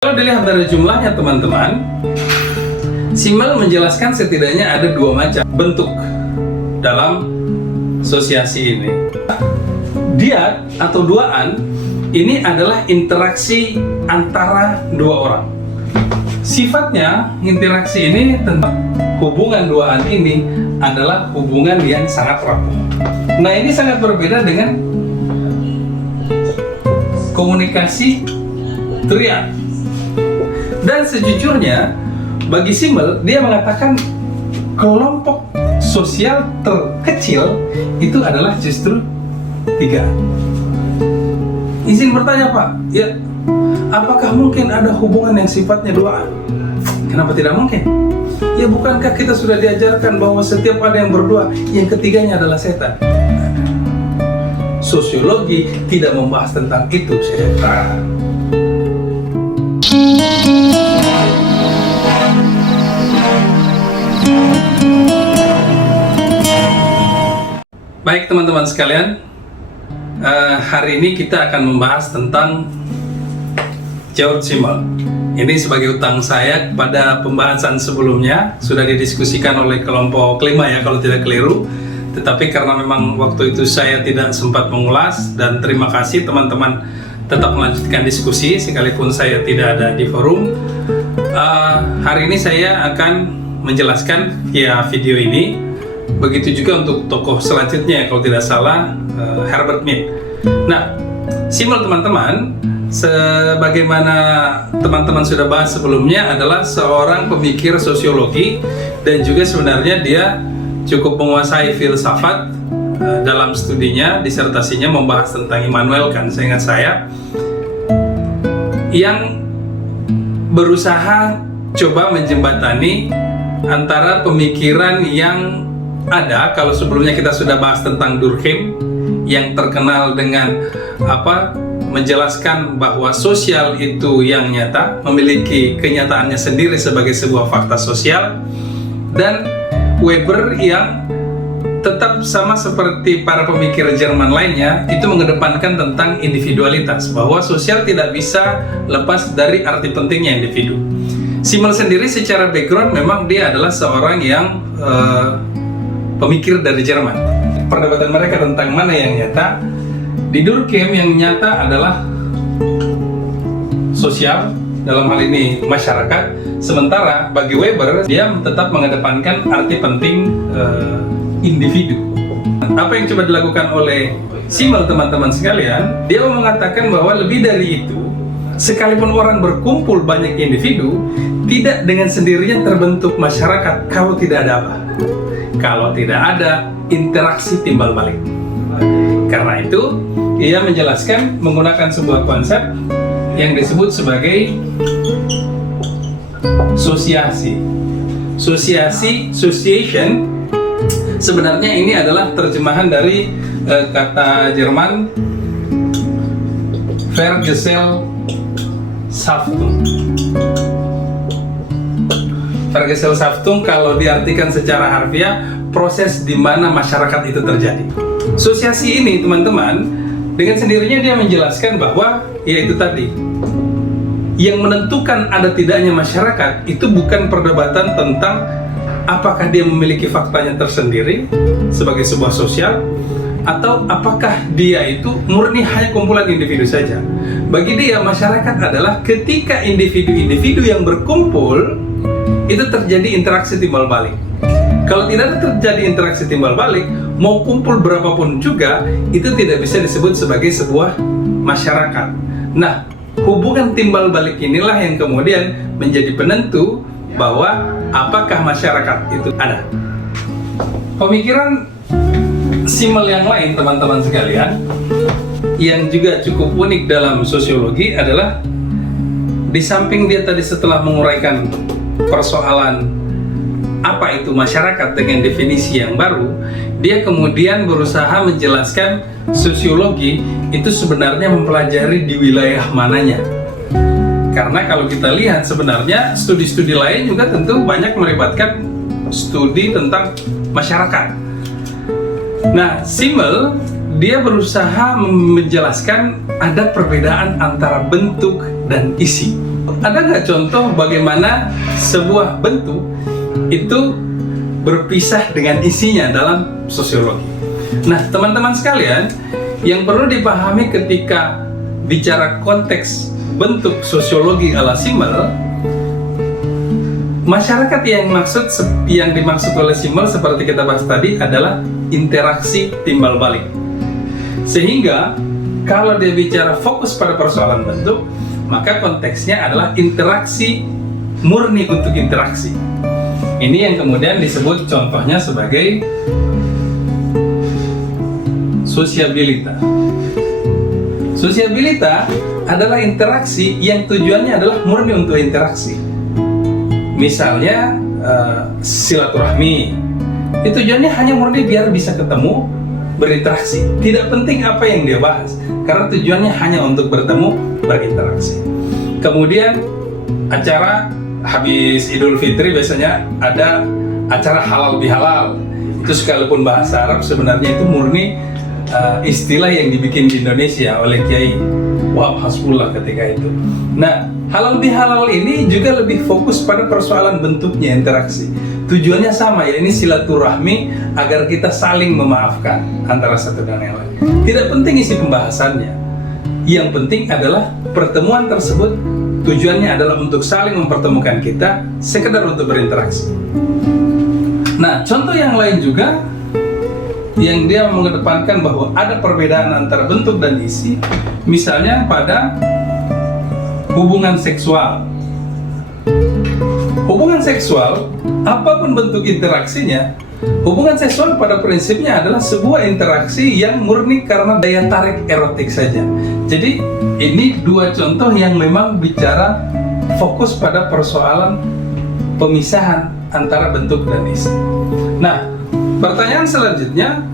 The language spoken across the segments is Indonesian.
Kalau dilihat dari jumlahnya teman-teman, Simmel menjelaskan setidaknya ada dua macam bentuk dalam asosiasi ini. Diad atau duaan ini adalah interaksi antara dua orang. Sifatnya interaksi ini tentang hubungan duaan ini adalah hubungan yang sangat rapuh. Nah, ini sangat berbeda dengan komunikasi triad. Dan sejujurnya bagi Simmel, dia mengatakan kelompok sosial terkecil itu adalah justru 3. Izin bertanya Pak, ya apakah mungkin ada hubungan yang sifatnya duaan? Kenapa tidak mungkin? Ya bukankah kita sudah diajarkan bahwa setiap ada yang berdua, yang ketiganya adalah setan? Sosiologi tidak membahas tentang itu, setan. Baik teman-teman sekalian, hari ini kita akan membahas tentang George Simmel. Ini sebagai utang saya pada pembahasan sebelumnya, sudah didiskusikan oleh kelompok kelima ya kalau tidak keliru. Tetapi karena memang waktu itu saya tidak sempat mengulas, dan terima kasih teman-teman tetap melanjutkan diskusi sekalipun saya tidak ada di forum. Hari ini saya akan menjelaskan via video ini. Begitu juga untuk tokoh selanjutnya, kalau tidak salah Herbert Mead. Nah, Simmel teman-teman, sebagaimana teman-teman sudah bahas sebelumnya, adalah seorang pemikir sosiologi, dan juga sebenarnya dia cukup menguasai filsafat. Dalam studinya, disertasinya membahas tentang Immanuel Kant, seingat saya, yang berusaha coba menjembatani antara pemikiran yang ada. Kalau sebelumnya kita sudah bahas tentang Durkheim yang terkenal dengan menjelaskan bahwa sosial itu yang nyata, memiliki kenyataannya sendiri sebagai sebuah fakta sosial, dan Weber yang tetap sama seperti para pemikir Jerman lainnya, itu mengedepankan tentang individualitas, bahwa sosial tidak bisa lepas dari arti pentingnya individu. Simmel sendiri secara background memang dia adalah seorang yang pemikir dari Jerman. Perdebatan mereka tentang mana yang nyata. Di Durkheim yang nyata adalah sosial, dalam hal ini masyarakat. Sementara bagi Weber, dia tetap mengedepankan arti penting individu. Apa yang coba dilakukan oleh Simmel teman-teman sekalian, dia mengatakan bahwa lebih dari itu, sekalipun orang berkumpul banyak individu, tidak dengan sendirinya terbentuk masyarakat kalau tidak ada apa? Kalau tidak ada interaksi timbal balik. Karena itu, ia menjelaskan menggunakan sebuah konsep yang disebut sebagai sosiasi. Association, sebenarnya ini adalah terjemahan dari kata Jerman Vergesellschaftung. Vergesellschaftung kalau diartikan secara harfiah, proses di mana masyarakat itu terjadi. Asosiasi ini teman-teman, dengan sendirinya dia menjelaskan bahwa yaitu tadi, yang menentukan ada tidaknya masyarakat itu bukan perdebatan tentang apakah dia memiliki faktanya tersendiri sebagai sebuah sosial, atau apakah dia itu murni hanya kumpulan individu saja. Bagi dia, masyarakat adalah ketika individu-individu yang berkumpul itu terjadi interaksi timbal balik. Kalau tidak terjadi interaksi timbal balik, mau kumpul berapapun juga, itu tidak bisa disebut sebagai sebuah masyarakat. Nah, hubungan timbal balik inilah yang kemudian menjadi penentu bahwa apakah masyarakat itu ada. Pemikiran Simmel yang lain teman-teman sekalian, yang juga cukup unik dalam sosiologi adalah, di samping dia tadi setelah menguraikan persoalan apa itu masyarakat dengan definisi yang baru, dia kemudian berusaha menjelaskan sosiologi itu sebenarnya mempelajari di wilayah mananya. Karena kalau kita lihat sebenarnya studi-studi lain juga tentu banyak melibatkan studi tentang masyarakat. Nah, Simmel dia berusaha menjelaskan ada perbedaan antara bentuk dan isi. Ada nggak contoh bagaimana sebuah bentuk itu berpisah dengan isinya dalam sosiologi? Nah, teman-teman sekalian, yang perlu dipahami ketika bicara konteks bentuk sosiologi ala Simmel, masyarakat yang dimaksud oleh Simmel seperti kita bahas tadi adalah interaksi timbal balik. Sehingga kalau dia bicara fokus pada persoalan bentuk, maka konteksnya adalah interaksi murni untuk interaksi. Ini yang kemudian disebut contohnya sebagai sosiabilita. Sosiabilita adalah interaksi yang tujuannya adalah murni untuk interaksi. Misalnya silaturahmi, itu tujuannya hanya murni biar bisa ketemu, berinteraksi. Tidak penting apa yang dia bahas, karena tujuannya hanya untuk bertemu, berinteraksi. Kemudian acara habis Idul Fitri biasanya ada acara halal bihalal. Itu sekalipun bahasa Arab sebenarnya itu murni istilah yang dibikin di Indonesia oleh Kiai Wahab Hasbullah ketika itu. Nah, halal bihalal ini juga lebih fokus pada persoalan bentuknya interaksi. Tujuannya sama, ya ini silaturahmi agar kita saling memaafkan antara satu dan yang lain. Tidak penting isi pembahasannya. Yang penting adalah pertemuan tersebut tujuannya adalah untuk saling mempertemukan kita, sekedar untuk berinteraksi. Nah, contoh yang lain juga yang dia mengedepankan bahwa ada perbedaan antara bentuk dan isi, misalnya pada hubungan seksual. Hubungan seksual, apapun bentuk interaksinya, hubungan seksual pada prinsipnya adalah sebuah interaksi yang murni karena daya tarik erotik saja. Jadi ini dua contoh yang memang bicara fokus pada persoalan pemisahan antara bentuk dan isi. Nah, pertanyaan selanjutnya,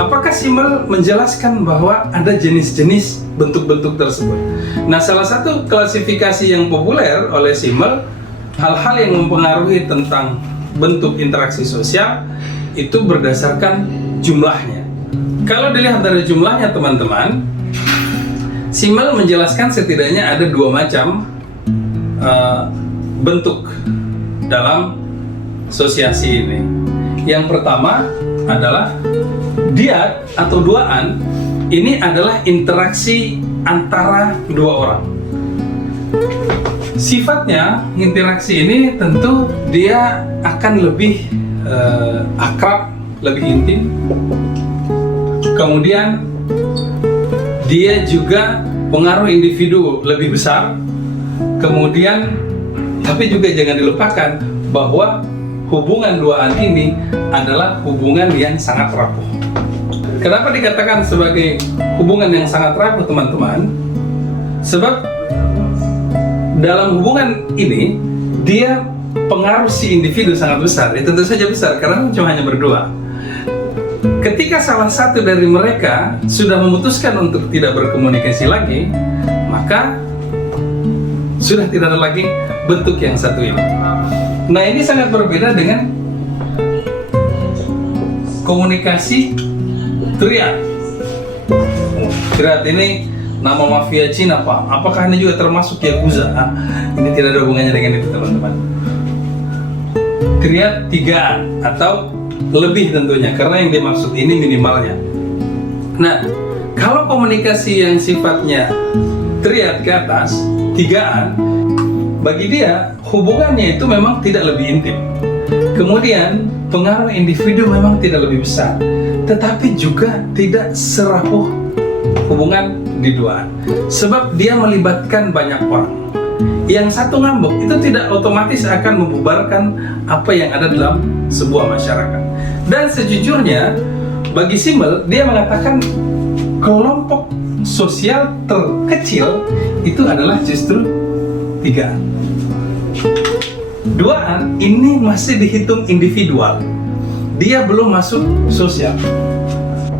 apakah Simmel menjelaskan bahwa ada jenis-jenis bentuk-bentuk tersebut? Nah, salah satu klasifikasi yang populer oleh Simmel, hal-hal yang mempengaruhi tentang bentuk interaksi sosial itu berdasarkan jumlahnya. Kalau dilihat dari jumlahnya, teman-teman, Simmel menjelaskan setidaknya ada dua macam bentuk dalam sosiasi ini. Yang pertama adalah dyad atau duaan. Ini adalah interaksi antara dua orang. Sifatnya interaksi ini tentu dia akan lebih akrab, lebih intim. Kemudian dia juga pengaruh individu lebih besar. Kemudian tapi juga jangan dilupakan bahwa hubungan duaan ini adalah hubungan yang sangat rapuh. Kenapa dikatakan sebagai hubungan yang sangat rapuh, teman-teman? Sebab dalam hubungan ini dia pengaruh si individu sangat besar. Itu tentu saja besar karena cuma hanya berdua. Ketika salah satu dari mereka sudah memutuskan untuk tidak berkomunikasi lagi, maka sudah tidak ada lagi bentuk yang satu ini. Nah, ini sangat berbeda dengan komunikasi triad. Triad ini nama mafia Cina, Pak. Apakah ini juga termasuk Yakuza? Ini tidak ada hubungannya dengan itu, teman-teman. Triad tigaan atau lebih tentunya, karena yang dimaksud ini minimalnya. Nah, kalau komunikasi yang sifatnya triad ke atas, tigaan, bagi dia hubungannya itu memang tidak lebih intim. Kemudian pengaruh individu memang tidak lebih besar, tetapi juga tidak serapuh hubungan di duaan. Sebab dia melibatkan banyak orang. Yang satu ngambek itu tidak otomatis akan membubarkan apa yang ada dalam sebuah masyarakat. Dan sejujurnya bagi Simmel, dia mengatakan kelompok sosial terkecil itu adalah justru tigaan. Duaan ini masih dihitung individual, dia belum masuk sosial.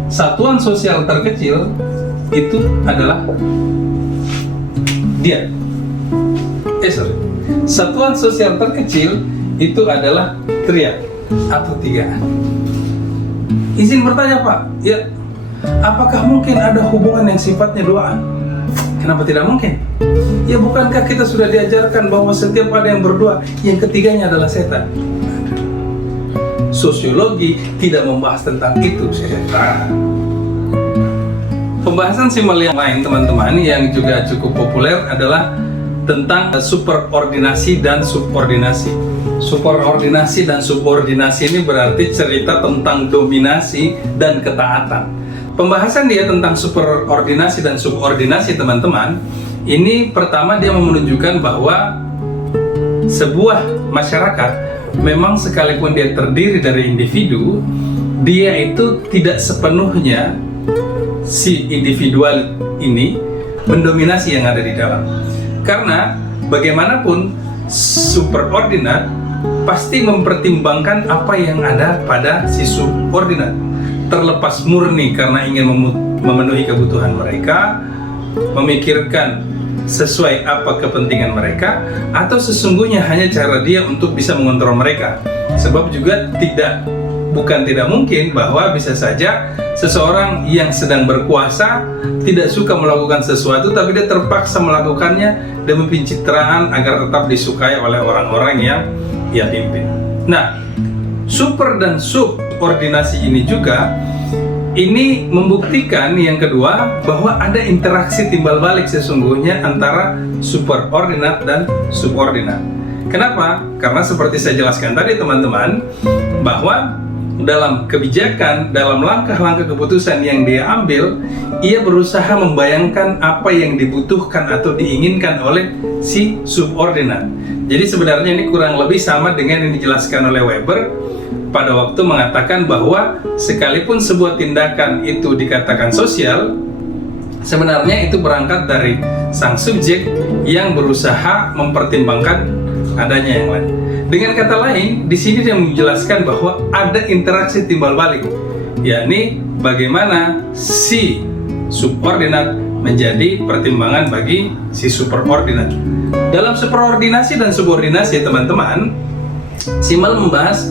Satuan sosial terkecil itu adalah dia. Satuan sosial terkecil itu adalah triad atau tigaan. Izin bertanya, Pak, ya, apakah mungkin ada hubungan yang sifatnya duaan? Kenapa tidak mungkin? Ya bukankah kita sudah diajarkan bahwa setiap ada yang berdua, yang ketiganya adalah setan? Sosiologi tidak membahas tentang itu, setan. Pembahasan simbol yang lain teman-teman yang juga cukup populer adalah tentang superordinasi dan subordinasi. Superordinasi dan subordinasi ini berarti cerita tentang dominasi dan ketaatan. Pembahasan dia tentang superordinasi dan subordinasi teman-teman, ini pertama dia menunjukkan bahwa sebuah masyarakat memang sekalipun dia terdiri dari individu, dia itu tidak sepenuhnya si individual ini mendominasi yang ada di dalam. Karena bagaimanapun superordinat pasti mempertimbangkan apa yang ada pada si subordinat, terlepas murni karena ingin memenuhi kebutuhan mereka, memikirkan sesuai apa kepentingan mereka, atau sesungguhnya hanya cara dia untuk bisa mengontrol mereka. Sebab juga bukan tidak mungkin bahwa bisa saja seseorang yang sedang berkuasa tidak suka melakukan sesuatu, tapi dia terpaksa melakukannya demi pencitraan agar tetap disukai oleh orang-orang yang ia pimpin. Nah, super dan subordinasi ini juga ini membuktikan yang kedua bahwa ada interaksi timbal balik sesungguhnya antara superordinat dan subordinat. Kenapa? Karena seperti saya jelaskan tadi teman-teman, bahwa dalam kebijakan, dalam langkah-langkah keputusan yang dia ambil, ia berusaha membayangkan apa yang dibutuhkan atau diinginkan oleh si subordinat. Jadi sebenarnya ini kurang lebih sama dengan yang dijelaskan oleh Weber pada waktu mengatakan bahwa sekalipun sebuah tindakan itu dikatakan sosial, sebenarnya itu berangkat dari sang subjek yang berusaha mempertimbangkan adanya yang lain. Dengan kata lain, di sini dia menjelaskan bahwa ada interaksi timbal balik, yakni bagaimana si subordinat menjadi pertimbangan bagi si superordinat. Dalam superordinasi dan subordinasi, teman-teman, Simmel membahas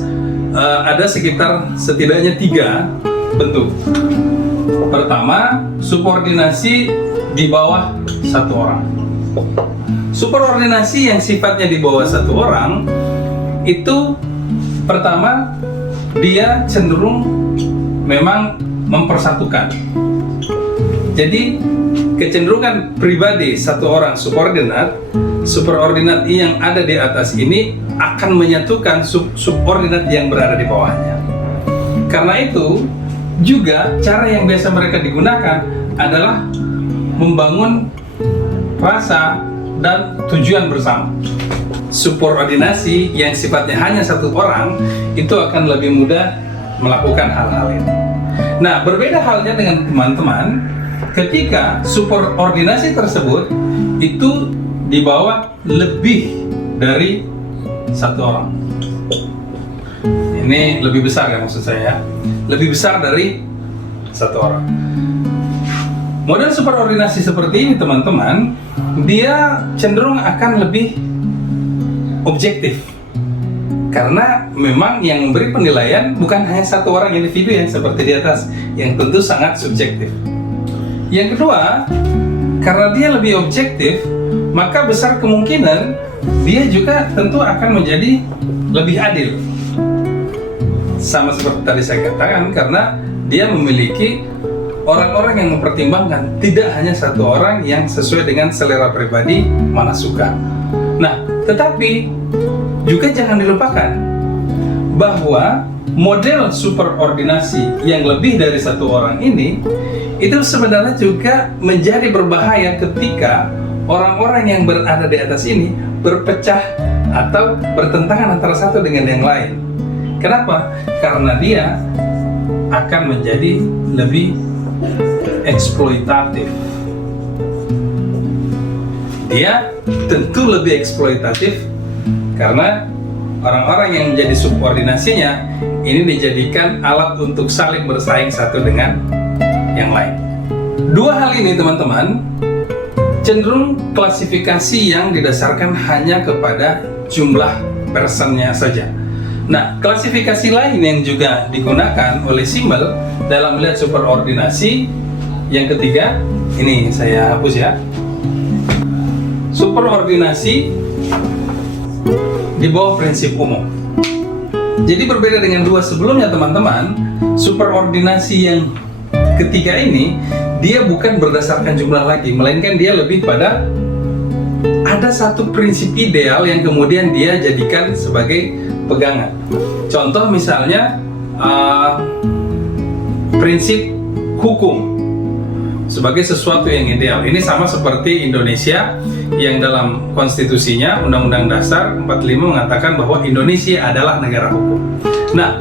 ada sekitar setidaknya 3 bentuk. Pertama, subordinasi di bawah satu orang. Superordinasi yang sifatnya di bawah satu orang itu pertama dia cenderung memang mempersatukan. Jadi kecenderungan pribadi satu orang superordinat yang ada di atas ini akan menyatukan subordinat yang berada di bawahnya. Karena itu juga cara yang biasa mereka digunakan adalah membangun rasa dan tujuan bersama. Subordinasi yang sifatnya hanya satu orang itu akan lebih mudah melakukan hal-hal ini. Nah, berbeda halnya dengan teman-teman ketika superordinasi tersebut itu di bawah lebih dari satu orang. Ini lebih besar ya maksud saya, lebih besar dari satu orang. Model superordinasi seperti ini teman-teman, dia cenderung akan lebih objektif, karena memang yang memberi penilaian bukan hanya satu orang individu yang seperti di atas, yang tentu sangat subjektif. Yang kedua, karena dia lebih objektif, maka besar kemungkinan dia juga tentu akan menjadi lebih adil. Sama seperti tadi saya katakan, karena dia memiliki orang-orang yang mempertimbangkan, tidak hanya satu orang yang sesuai dengan selera pribadi mana suka. Nah, tetapi juga jangan dilupakan bahwa model superordinasi yang lebih dari satu orang ini itu sebenarnya juga menjadi berbahaya ketika orang-orang yang berada di atas ini berpecah atau bertentangan antara satu dengan yang lain. Kenapa? Karena dia akan menjadi lebih eksploitatif. Dia tentu lebih eksploitatif karena orang-orang yang menjadi subordinasinya ini dijadikan alat untuk saling bersaing satu dengan yang lain. Dua hal ini teman-teman cenderung klasifikasi yang didasarkan hanya kepada jumlah personnya saja. Nah, klasifikasi lain yang juga digunakan oleh Simmel dalam melihat superordinasi yang ketiga, ini saya hapus ya. superordinasi di bawah prinsip umum. Jadi berbeda dengan dua sebelumnya teman-teman, superordinasi yang ketiga ini dia bukan berdasarkan jumlah lagi, melainkan dia lebih pada ada satu prinsip ideal yang kemudian dia jadikan sebagai pegangan. Contoh misalnya prinsip hukum sebagai sesuatu yang ideal. Ini sama seperti Indonesia yang dalam konstitusinya Undang-Undang Dasar 45 mengatakan bahwa Indonesia adalah negara hukum. Nah,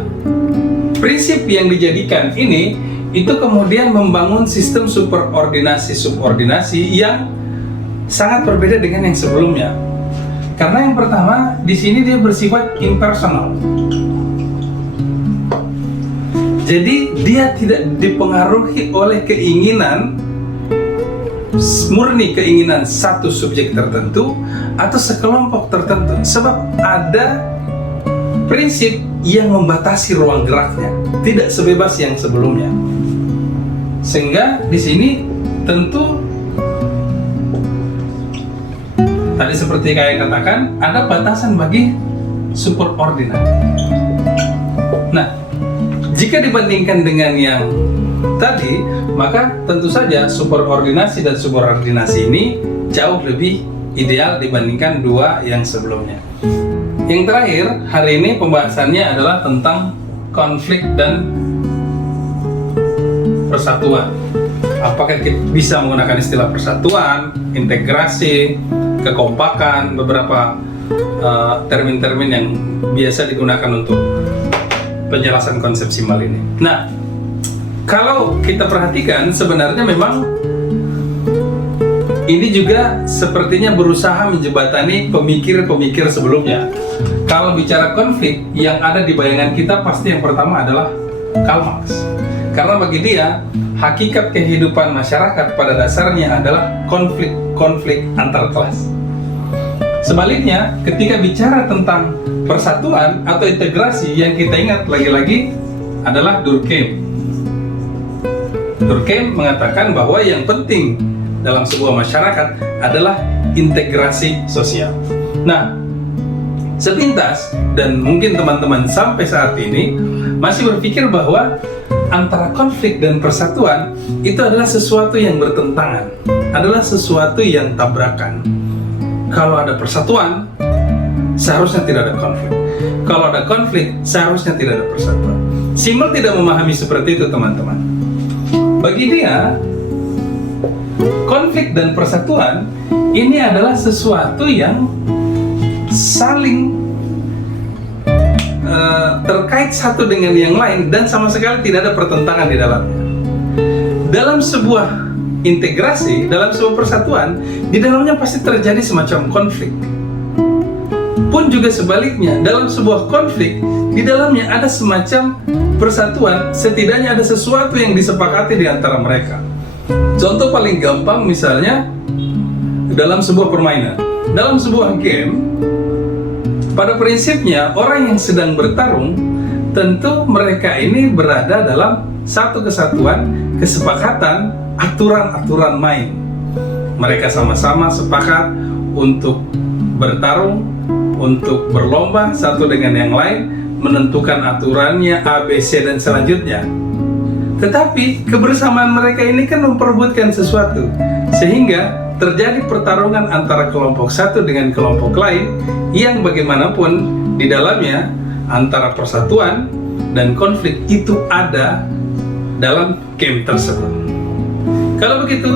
prinsip yang dijadikan ini itu kemudian membangun sistem superordinasi yang sangat berbeda dengan yang sebelumnya. Karena yang pertama di sini dia bersifat impersonal. Jadi dia tidak dipengaruhi oleh murni keinginan satu subjek tertentu atau sekelompok tertentu, sebab ada prinsip yang membatasi ruang geraknya, tidak sebebas yang sebelumnya. Sehingga di sini tentu tadi seperti kayak katakan ada batasan bagi superordinat. Nah, jika dibandingkan dengan yang tadi, maka tentu saja superordinasi dan subordinasi ini jauh lebih ideal dibandingkan dua yang sebelumnya. Yang terakhir, hari ini pembahasannya adalah tentang konflik dan persatuan. Apakah kita bisa menggunakan istilah persatuan, integrasi, kekompakan, beberapa termin-termin yang biasa digunakan untuk penjelasan konsep SIMAL ini. Nah, kalau kita perhatikan sebenarnya memang ini juga sepertinya berusaha menjembatani pemikir-pemikir sebelumnya. Kalau bicara konflik, yang ada di bayangan kita pasti yang pertama adalah Karl Marx. Karena bagi dia, hakikat kehidupan masyarakat pada dasarnya adalah konflik antar kelas. Sebaliknya, ketika bicara tentang persatuan atau integrasi, yang kita ingat lagi-lagi adalah Durkheim. Durkheim mengatakan bahwa yang penting dalam sebuah masyarakat adalah integrasi sosial. Nah, sepintas dan mungkin teman-teman sampai saat ini masih berpikir bahwa antara konflik dan persatuan itu adalah sesuatu yang bertentangan, adalah sesuatu yang tabrakan. Kalau ada persatuan, seharusnya tidak ada konflik. Kalau ada konflik, seharusnya tidak ada persatuan. SIMAL tidak memahami seperti itu, teman-teman. Bagi dia, konflik dan persatuan ini adalah sesuatu yang saling terkait satu dengan yang lain dan sama sekali tidak ada pertentangan di dalamnya. Dalam sebuah integrasi, dalam sebuah persatuan, di dalamnya pasti terjadi semacam konflik. Pun juga sebaliknya, dalam sebuah konflik, di dalamnya ada semacam persatuan, setidaknya ada sesuatu yang disepakati di antara mereka. Contoh paling gampang misalnya, dalam sebuah permainan, dalam sebuah game, pada prinsipnya orang yang sedang bertarung, tentu mereka ini berada dalam satu kesatuan, kesepakatan, aturan-aturan main. Mereka sama-sama sepakat untuk bertarung, untuk berlomba satu dengan yang lain, menentukan aturannya A, B, C, dan selanjutnya. Tetapi kebersamaan mereka ini kan memperebutkan sesuatu, sehingga terjadi pertarungan antara kelompok satu dengan kelompok lain yang bagaimanapun di dalamnya antara persatuan dan konflik itu ada dalam game tersebut. Kalau begitu,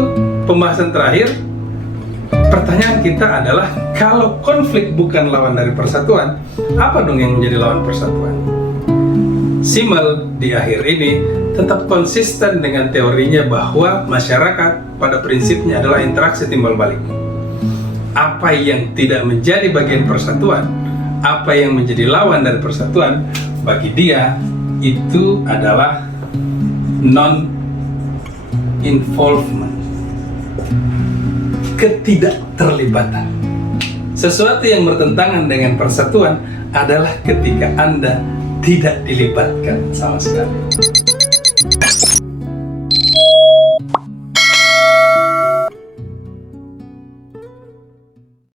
pembahasan terakhir, pertanyaan kita adalah kalau konflik bukan lawan dari persatuan, apa dong yang menjadi lawan persatuan? SIMAL di akhir ini tetap konsisten dengan teorinya bahwa masyarakat pada prinsipnya adalah interaksi timbal balik. Apa yang tidak menjadi bagian persatuan, apa yang menjadi lawan dari persatuan, bagi dia itu adalah non-involvement, ketidakterlibatan. Sesuatu yang bertentangan dengan persatuan adalah ketika Anda tidak dilibatkan sama sekali.